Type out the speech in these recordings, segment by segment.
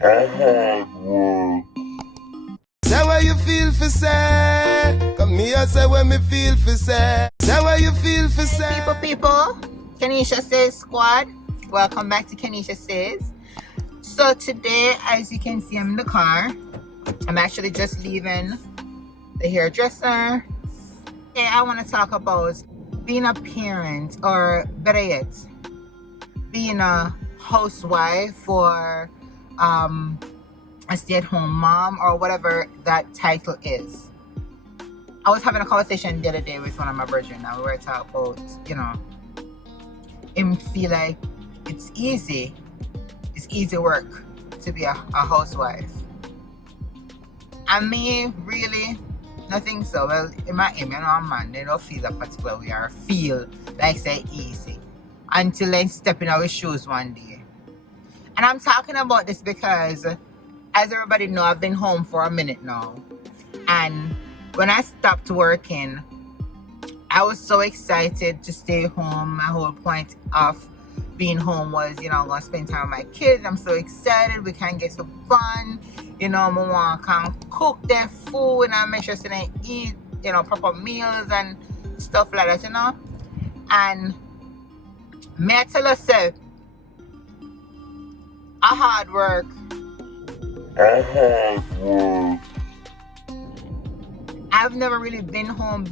Hardwork. Say what you feel for say. Come here, say what me feel for say. Say what you feel for say. People, Kenisha Says Squad, welcome back to Kenisha Says. So today, as you can see, I'm in the car. I'm actually just leaving the hairdresser. Today, I want to talk about being a parent, or better yet, being a housewife or a stay-at-home mom, or whatever that title is. I was having a conversation the other day with one of my brethren, and we were talking about, him feel like it's easy work to be a housewife. And me, really, nothing so. Well, in my image, man, they don't feel that particular way or feel like say easy until they step in our shoes one day. And I'm talking about this because, as everybody know, I've been home for a minute now. And when I stopped working, I was so excited to stay home. My whole point of being home was, I'm going to spend time with my kids. I'm so excited. We can get some fun. Mama can cook their food and I make sure they eat, proper meals and stuff like that, And may I tell yourself, a hard work. I've never really been home.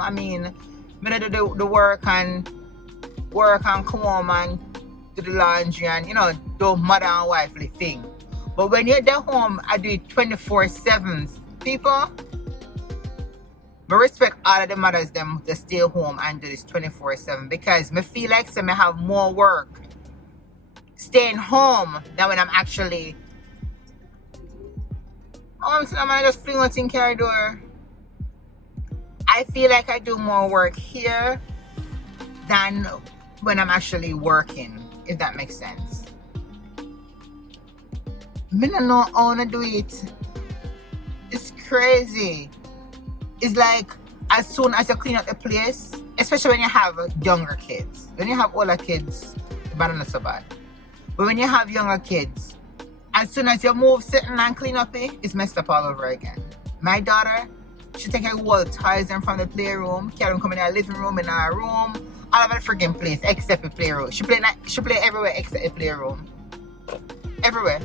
I mean, I do the work and come home and do the laundry and, do mother and wifely thing. But when you're at home, I do it 24/7. People, I respect all of the mothers them to stay home and do this 24/7 because I feel like I have more work staying home than when I'm actually I'm just fling out in corridor. I feel like I do more work here than when I'm actually working, if that makes sense. I don't know how to do it. It's crazy. It's like as soon as you clean up the place, especially when you have younger kids. When you have older kids, it's not so bad. But when you have younger kids, as soon as you move, sit and clean up it's messed up all over again. My daughter, she take her whole toys in from the playroom, carry them come in our living room, in our room, all over the friggin' place except the playroom. She play everywhere except the playroom. Everywhere.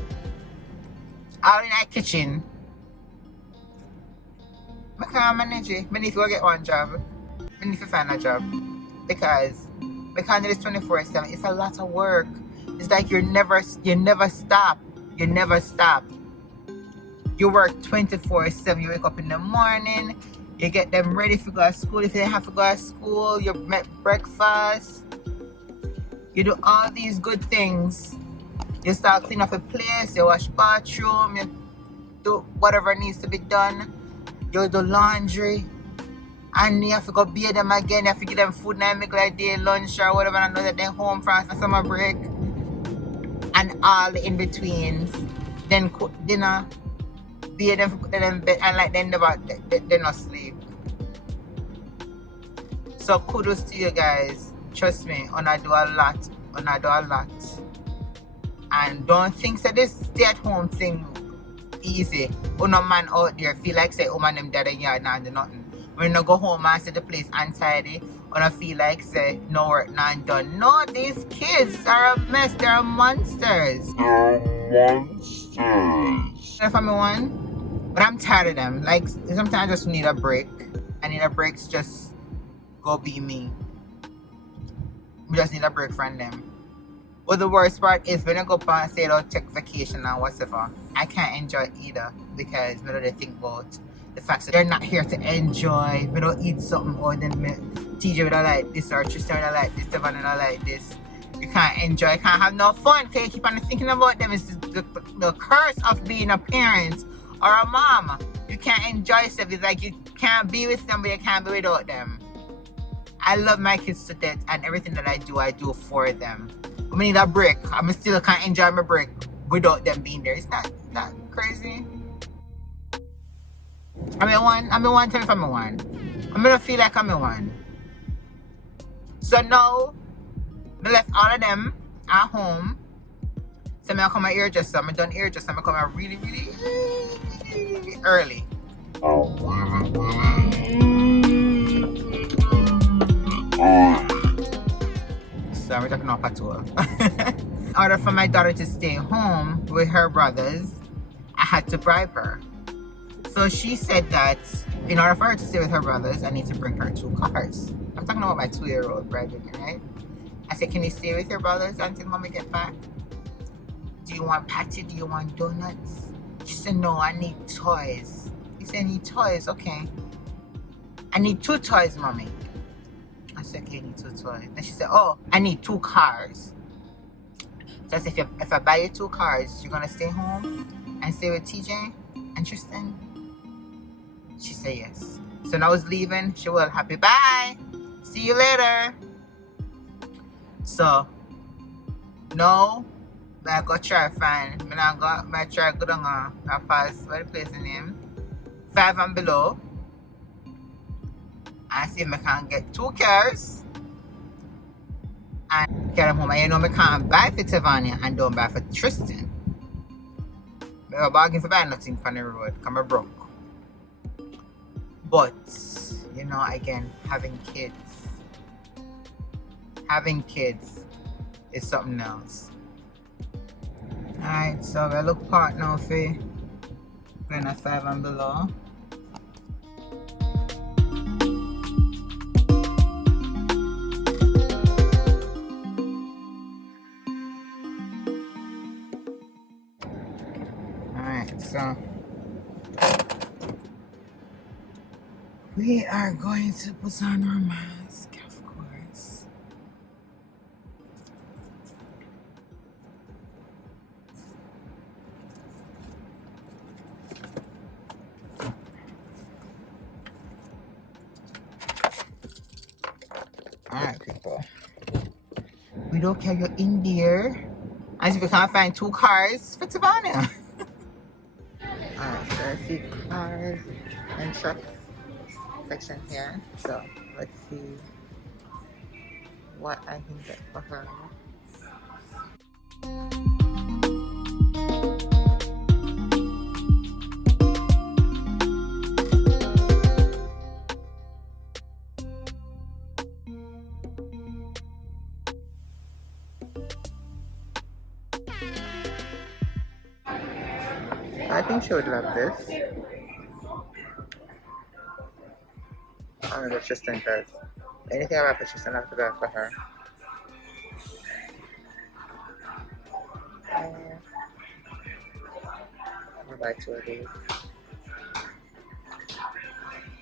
All in our kitchen. I can't manage it. I need to go get one job. I need to find a job. Because we can't do this 24/7. It's a lot of work. It's like you never stop. You never stop. You work 24/7. You wake up in the morning. You get them ready to go to school. If they have to go to school, you make breakfast. You do all these good things. You start cleaning up a place. You wash bathroom. You do whatever needs to be done. You do laundry. And you have to go bathe them again. You have to give them food and make like day lunch or whatever. And know that they're home from summer break. And all the in-betweens. Then cook dinner. Bathe them, put them in bed. And like they not sleep. So kudos to you guys. Trust me. I do a lot. And don't think that this stay-at-home thing easy. No man out there feel like say, man them dead in yard and do nothing. When you go home and see the place untidy, I feel like say no work none done. No, these kids are a mess. They're monsters. If I'm one, but I'm tired of them. Like sometimes I just need a break. I need a break to just go be me. We just need a break from them. But the worst part is when I go up and say I'll take vacation and whatever, I can't enjoy either because I don't think about the fact that they're not here to enjoy. We don't eat something or then TJ would like this or Tristan would like this, Stefan would like this. You can't enjoy, can't have no fun because you keep on thinking about them. It's the curse of being a parent or a mom. You can't enjoy stuff. It's like you can't be with them but you can't be without them. I love my kids to death and everything that I do for them. I need a break. I still can't enjoy my break without them being there. It's not crazy. I'm a one time from a one. I'm gonna feel like I'm a one. So now I left all of them at home. So I come here just I'm done here just I'm come out really early. So we're talking about tour. In order for my daughter to stay home with her brothers, I had to bribe her. So she said that in order for her to stay with her brothers, I need to bring her 2 cars. I'm talking about my 2-year-old bribing me, right? I said, can you stay with your brothers until mommy get back? Do you want patty? Do you want donuts? She said, no, I need toys. He said, I need toys, okay. I need 2 toys, mommy. I said, okay, I need 2 toys. Then she said, oh, I need 2 cars. So I said, if I buy you 2 cars, you're gonna stay home and stay with TJ and Tristan? She said yes. So now I was leaving. She was happy. Bye. See you later. So no, I go try find. I try go down. I pass what the place name 5 and below. And see if I can get 2 cars and get them home. And you know I can't buy for Tavania and don't buy for Tristan. I bargain for buy nothing from the road. Come I broke. But you know, again, having kids is something else. Alright, so I look part now for going at 5 and below. Alright, so we are going to put on our mask, of course. Alright, people. We don't care you're in there. As if we can't find 2 cars for Tavania. Alright, so I see cars and trucks section here. So let's see what I can get for her. I think she would love this. I don't know if Tristan does. Anything about Tristan, I have to buy for her. I'm gonna buy 2 of these.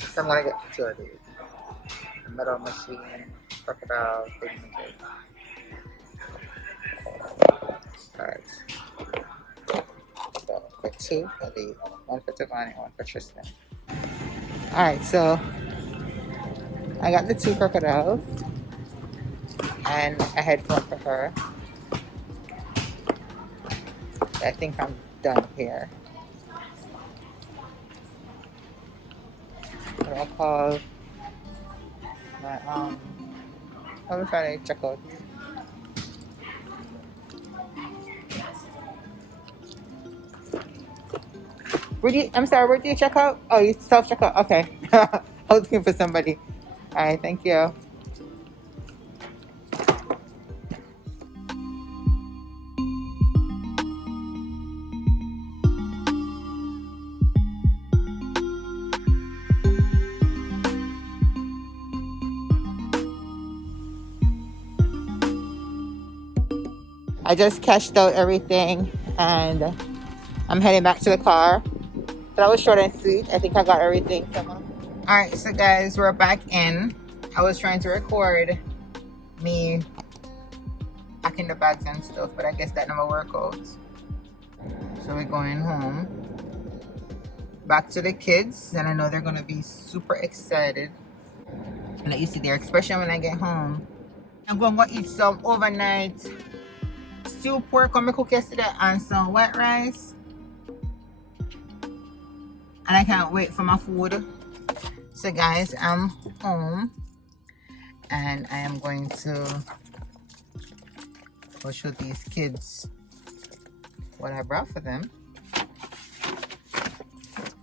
So I'm gonna get 2 of these. The metal machine, crocodile, thingamajig. Alright. So for 2 of these. 1 for Tavani, 1 for Tristan. Alright, so I got the 2 crocodiles and a headphone for her. I think I'm done here. I'll call my I'm trying to check out. I'm sorry, where do you check out? Oh, you self-check out. Okay. I was looking for somebody. All right, thank you. I just cashed out everything and I'm heading back to the car. That was short and sweet. I think I got everything from them. Alright, so guys, we're back in. I was trying to record me packing the bags and stuff, but I guess that never worked out. So we're going home. Back to the kids, and I know they're gonna be super excited. And you see their expression when I get home. I'm gonna go eat some overnight stew pork on my cook yesterday and some white rice. And I can't wait for my food. So guys, I'm home and I am going to go show these kids what I brought for them.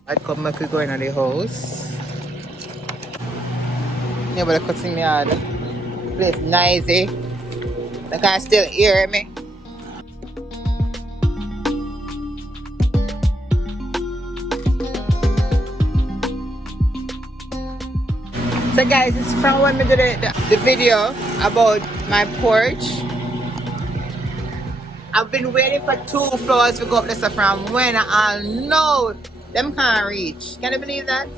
I'd come back to go in the house. Nobody cutting me out. Place noisy. They can still hear me. So guys, it's from when we did the video about my porch. I've been waiting for 2 flowers to go up this from when I know them can't reach. Can you believe that?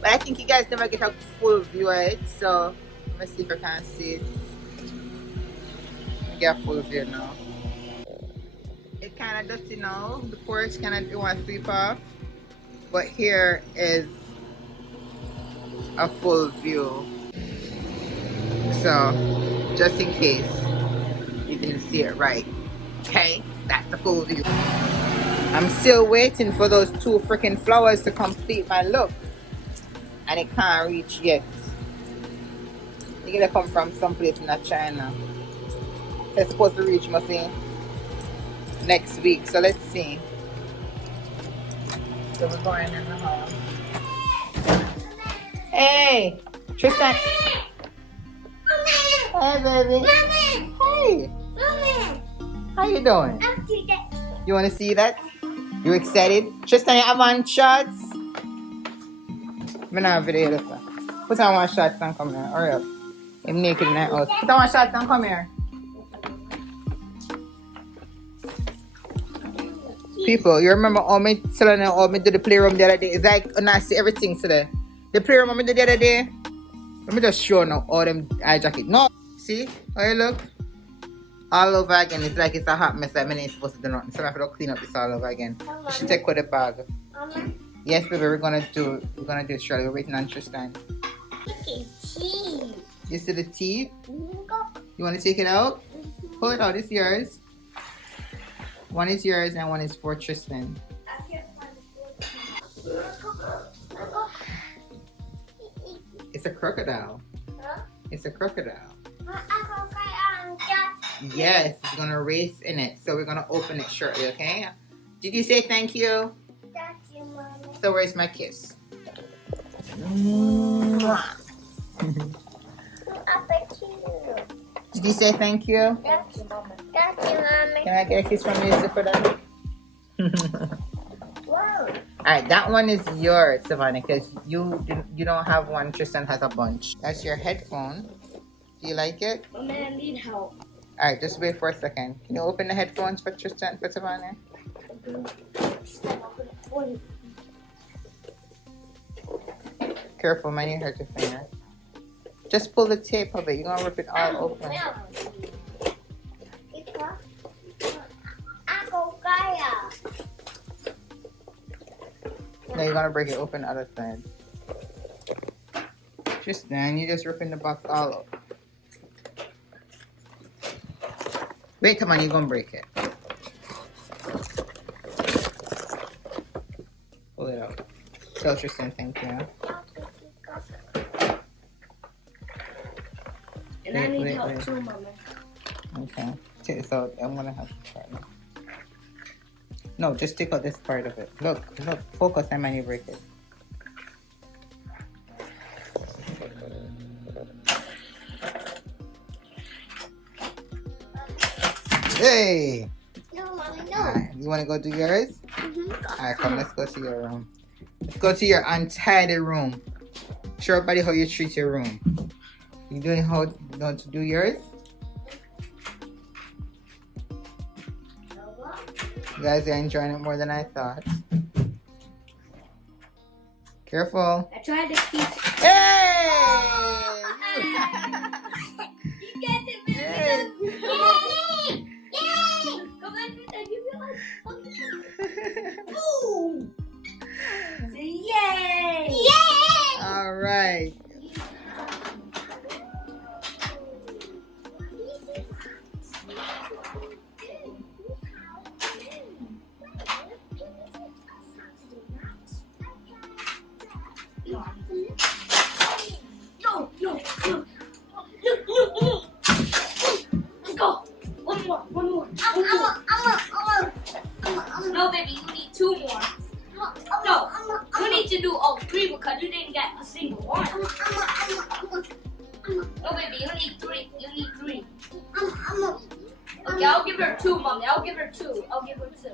But I think you guys never get a full view of it, so let's see if I can see it. Get a full view now. It kind of dusty now. The porch kind of want to sweep off, but here is a full view. So just in case you didn't see it right, okay, that's the full view. I'm still waiting for those 2 freaking flowers to complete my look, and it can't reach yet. They're gonna come from someplace in China. They're supposed to reach mostly next week, so let's see. So we're going in the hall. Hey, Tristan. Hey, baby. Hey. How you doing? You want to see that? You excited? Tristan, you have on shots? I'm not video this one. Put on one shots and come here. Hurry up. I'm naked in that house. Put on one shots and come here. People, you remember all me telling you all me do the playroom the other day? It's like when I see everything today. The playroom I did the other day. Let me just show now all them eye jacket. No, see how you look? All over again. It's like it's a hot mess. I mean, it's supposed to do nothing. So I have to clean up this all over again. You should take with the bag. Yes, baby, we're gonna do it, Shirley. We're waiting on Tristan. You see the teeth? You want to take it out? Pull it out. It's yours. One is yours and one is for Tristan. It's a crocodile. It's a crocodile. Yes, it's gonna race in it. So we're gonna open it shortly, okay? Did you say thank you? Thank you, Mommy. So where's my kiss? Did you say thank you? Thank you, Mommy. Can I get a kiss from you for that? Wow. Alright, that one is yours, Savannah, because you don't have one. Tristan has a bunch. That's your headphone. Do you like it? Mommy, I need help. Alright, just wait for a second. Can you open the headphones for Tristan, for Savannah? Careful, man, you hurt your finger. Just pull the tape of it. You're gonna rip it all open. Now you're gonna break it open the other side. Tristan, you're just ripping the box all up. Wait, come on, you're gonna break it. Pull it out. Tell Tristan thank you. And I need help too, Mama. Okay. So I'm gonna have to try now. No, just take out this part of it. Look, focus and when you break it. Hey! No, Mommy, no. Alright, you wanna go do yours? Mm-hmm. Alright, come, let's go to your room. Let's go to your untidy room. Show everybody how you treat your room. You doing how you want to do yours? You guys are enjoying it more than I thought. Careful. I tried to teach. Hey! You get it, baby. Yes. Yay! Yay! Come on, Peter. Give me one. Boom! Yay! Yay! All right. No. 2 more. No, you need to do all 3 because you didn't get a single one. No, baby, you need 3. You need 3. Okay, I'll give her 2, mommy. I'll give her 2. I'll give her 2.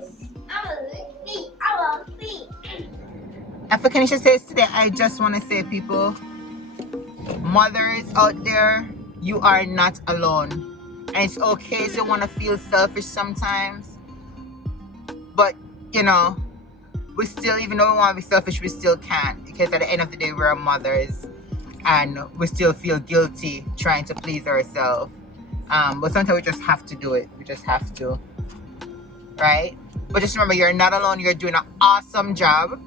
I will see. And for Kenisha Says today, I just want to say, people, mothers out there, you are not alone. And it's okay to want to feel selfish sometimes. But, you know, we still, even though we want to be selfish, we still can't. Because at the end of the day, we're mothers. And we still feel guilty trying to please ourselves. But sometimes we just have to do it. We just have to. Right? But just remember, you're not alone. You're doing an awesome job.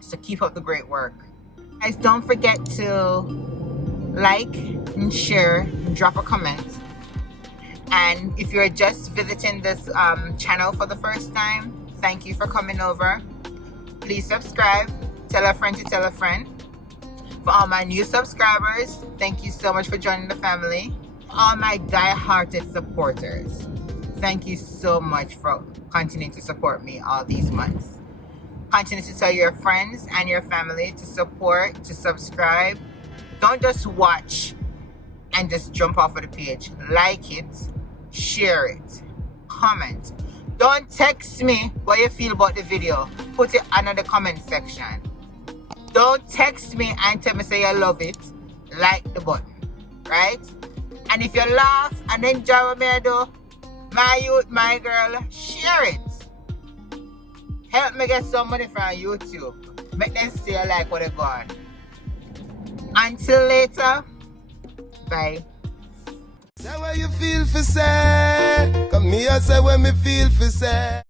So keep up the great work. Guys, don't forget to like and share and drop a comment. And if you're just visiting this channel for the first time, thank you for coming over. Please subscribe. Tell a friend to tell a friend. For all my new subscribers, thank you so much for joining the family. All my die-hearted supporters, thank you so much for continuing to support me all these months. Continue to tell your friends and your family to support, to subscribe. Don't just watch and just jump off of the page. Like it, share it, comment. Don't text me what you feel about the video. Put it under the comment section. Don't text me and tell me say you love it. Like the button, right? And if you laugh and enjoy what I do, my youth, my girl, share it. Help me get some money from YouTube. Make them see I like what they got. Until later, bye. Say what you feel for say. Come here, say what me feel for say.